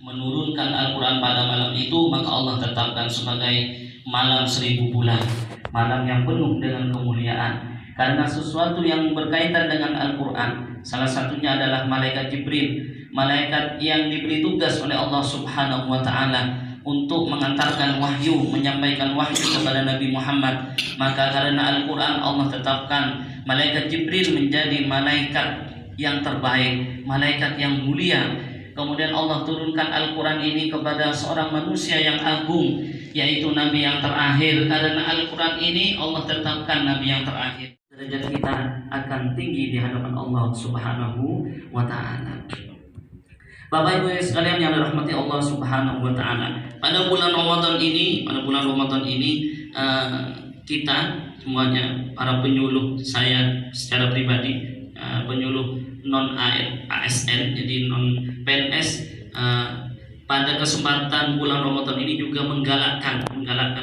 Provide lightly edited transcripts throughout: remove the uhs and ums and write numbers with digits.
menurunkan Al-Quran pada malam itu, maka Allah tetapkan sebagai malam 1000 bulan, malam yang penuh dengan kemuliaan. Karena sesuatu yang berkaitan dengan Al-Quran, salah satunya adalah malaikat Jibril, malaikat yang diberi tugas oleh Allah Subhanahu wa Ta'ala untuk mengantarkan wahyu, menyampaikan wahyu kepada Nabi Muhammad. Maka karena Al-Quran, Allah tetapkan malaikat Jibril menjadi malaikat yang terbaik, malaikat yang mulia. Kemudian Allah turunkan Al-Quran ini kepada seorang manusia yang agung, yaitu Nabi yang terakhir. Karena Al-Quran ini Allah tetapkan Nabi yang terakhir, derajat kita akan tinggi di hadapan Allah Subhanahu wa Ta'ala. Bapak Ibu sekalian yang dirahmati Allah Subhanahu wa Ta'ala, pada bulan Ramadan ini, kita semuanya, para penyuluh, saya secara pribadi, penyuluh non ASN, jadi non PNS, pada kesempatan bulan Ramadan ini juga menggalakkan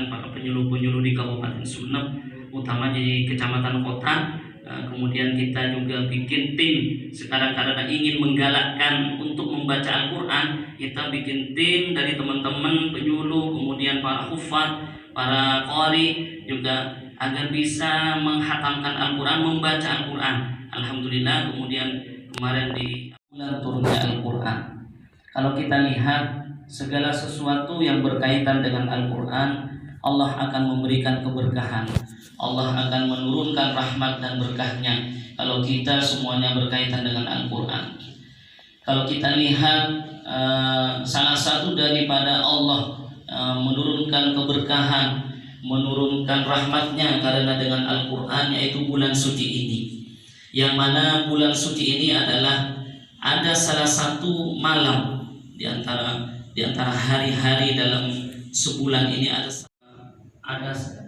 para penyuluh-penyuluh di Kabupaten Sumeneb, utamanya di kecamatan kota. Kemudian kita juga bikin tim sekarang karena ingin menggalakkan untuk membaca Al-Quran. Kita bikin tim dari teman-teman penyuluh, kemudian para hufaz, para qari juga, agar bisa menghatamkan Al-Quran, membaca Al-Quran. Alhamdulillah, kemudian kemarin di bulan turunnya Al-Quran, kalau kita lihat segala sesuatu yang berkaitan dengan Al-Quran, Allah akan memberikan keberkahan, Allah akan menurunkan rahmat dan berkahnya kalau kita semuanya berkaitan dengan Al-Quran. Kalau kita lihat salah satu daripada Allah menurunkan keberkahan, menurunkan rahmatnya karena dengan Al-Quran, yaitu bulan suci ini. Yang mana bulan suci ini adalah ada salah satu malam di antara hari-hari dalam sebulan ini,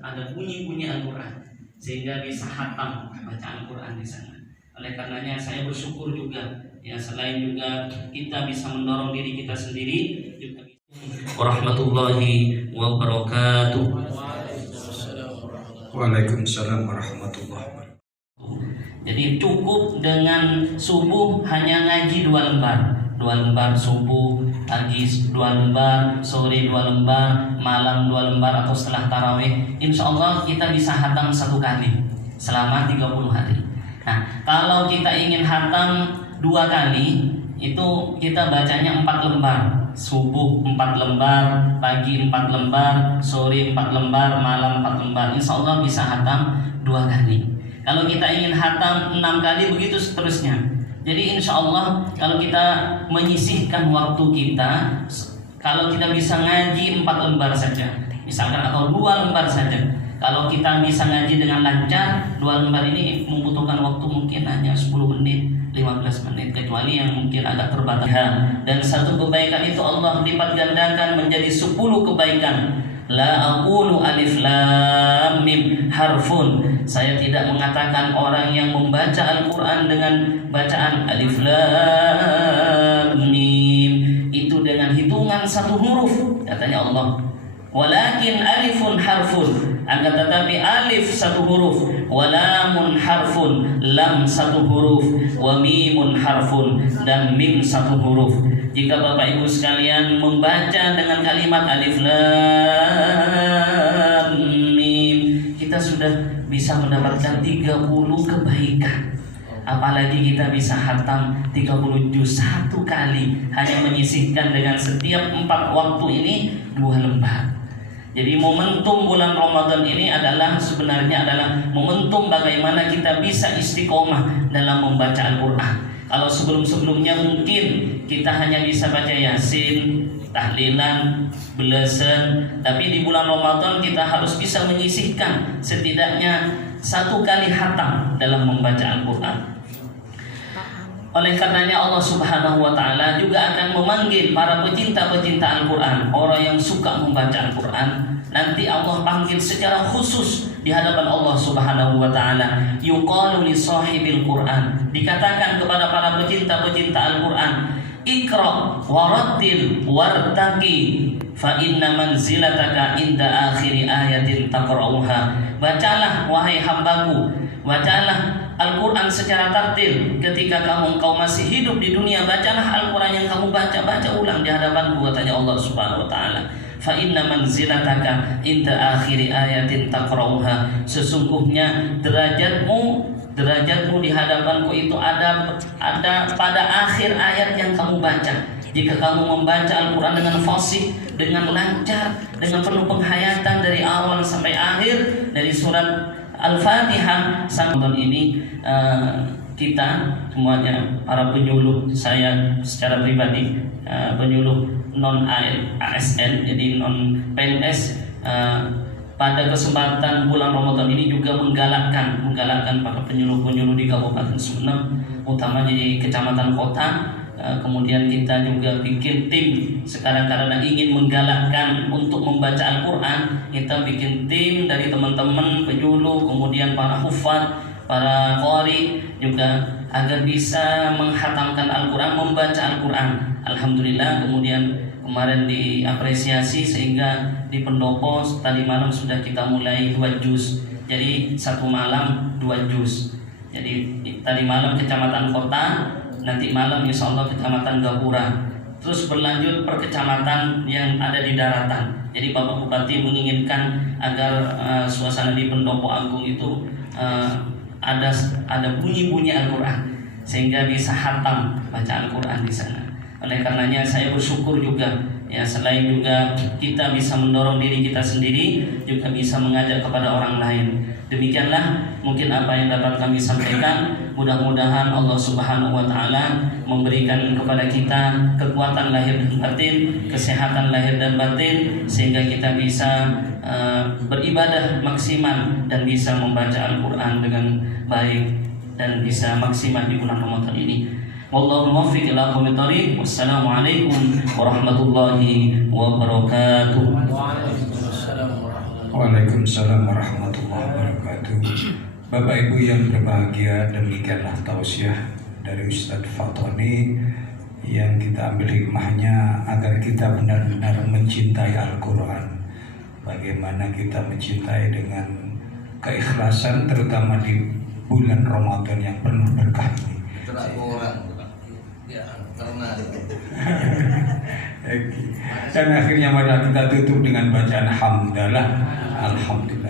ada bunyi-bunyi Al-Quran sehingga bisa hatam baca Al-Quran di sana. Oleh karenanya saya bersyukur juga, ya, selain juga kita bisa mendorong diri kita sendiri juga. Warahmatullahi wabarakatuh. Waalaikumsalam warahmatullahi wabarakatuh. Jadi cukup dengan subuh hanya ngaji 2 lembar. 2 lembar subuh, pagi 2 lembar, sore 2 lembar, malam 2 lembar, atau setelah tarawih, insya Allah kita bisa hatam 1 kali selama 30 hari. Nah, kalau kita ingin hatam 2 kali, itu kita bacanya 4 lembar, subuh 4 lembar, pagi 4 lembar, sore 4 lembar, malam 4 lembar, insya Allah bisa hatam 2 kali. Kalau kita ingin hatam 6 kali, begitu seterusnya. Jadi insya Allah kalau kita menyisihkan waktu kita, kalau kita bisa ngaji 4 lembar saja misalkan, atau 2 lembar saja, kalau kita bisa ngaji dengan lancar, 2 lembar ini membutuhkan waktu mungkin hanya 10 menit, 15 menit, kecuali yang mungkin agak terbatas. Dan 1 kebaikan itu Allah lipat gandakan menjadi 10 kebaikan. La aqulu alif lam mim harfun. Saya tidak mengatakan orang yang membaca Al-Quran dengan bacaan alif lam mim itu dengan hitungan 1 huruf, katanya Allah. Walakin alifun harfun, akan tetapi alif 1 huruf, walamun harfun, lam 1 huruf, wa mimun harfun, dan mim 1 huruf. Jika Bapak Ibu sekalian membaca dengan kalimat alif lam mim, kita sudah bisa mendapatkan 30 kebaikan. Apalagi kita bisa hatam 30 juz 1 kali, hanya menyisihkan dengan setiap 4 waktu ini 2 lembar. Jadi momentum bulan Ramadan ini sebenarnya adalah momentum bagaimana kita bisa istiqomah dalam membaca Al-Quran. Kalau sebelum-sebelumnya mungkin kita hanya bisa baca Yasin, tahlilan, belasan, tapi di bulan Ramadan kita harus bisa menyisihkan setidaknya 1 kali hatam dalam membaca Al-Quran. Oleh karenanya Allah Subhanahu wa Ta'ala juga akan memanggil para pecinta-pecinta Al-Quran, orang yang suka membaca Al-Quran. Nanti Allah panggil secara khusus di hadapan Allah Subhanahu wa Ta'ala. Yuqalu li sahibil Quran, dikatakan kepada para pecinta-pecinta Al-Quran, Iqra warattil wartaqi fa inna manzilataka inda akhiri ayatin taqra'uha. Bacalah wahai hambaku, bacalah Al-Quran secara tartil. Ketika engkau masih hidup di dunia, bacalah Al-Quran yang kamu baca ulang di hadapanku, katanya Allah Subhanahu wa taala. Fa inna manzilataka inda akhiri ayatin taqra'uha. Sesungguhnya derajatmu di hadapanku itu ada pada akhir ayat yang kamu baca. Jika kamu membaca Al-Quran dengan fasih, dengan lancar, dengan penuh penghayatan dari awal sampai akhir, dari surat Al-Fatihah sampai ini, kita semuanya para penyuluh, saya secara pribadi penyuluh non ASN, jadi non PNS, pada kesempatan bulan Ramadan ini juga menggalakkan para penyuluh-penyuluh di Kabupaten Sumeneb, utamanya di kecamatan kota. Kemudian kita juga bikin tim sekarang karena ingin menggalakkan untuk membaca Al-Quran. Kita bikin tim dari teman-teman penyuluh, kemudian para hufaz, para qari juga, agar bisa menghatamkan Al-Quran, membaca Al-Quran. Alhamdulillah, kemudian kemarin diapresiasi sehingga di pendopo tadi malam sudah kita mulai 2 juz. Jadi satu malam 2 juz. Jadi tadi malam kecamatan kota, nanti malam insya Allah kecamatan Gapura, terus berlanjut per kecamatan yang ada di daratan. Jadi Bapak Bupati menginginkan agar suasana di Pendopo Agung itu ada bunyi-bunyi Al-Quran sehingga bisa hatam baca Al-Quran di sana. Oleh karenanya saya bersyukur juga, ya, selain juga kita bisa mendorong diri kita sendiri, juga bisa mengajak kepada orang lain. Demikianlah mungkin apa yang dapat kami sampaikan. Mudah-mudahan Allah Subhanahu wa taala memberikan kepada kita kekuatan lahir dan batin, kesehatan lahir dan batin, sehingga kita bisa beribadah maksimal dan bisa membaca Al-Quran dengan baik dan bisa maksimal di bulan Ramadan ini. Wallahu muwaffiq ila aqwamit thoriq. Wassalamualaikum warahmatullahi wabarakatuh. Waalaikumsalam warahmatullahi wabarakatuh. Bapak Ibu yang berbahagia, demikianlah tausiah dari Ustadz Fatoni yang kita ambil hikmahnya agar kita benar-benar mencintai Al-Quran. Bagaimana kita mencintai dengan keikhlasan, terutama di bulan Ramadan yang penuh berkah ini. Dan akhirnya mari kita tutup dengan bacaan hamdalah. Alhamdulillah.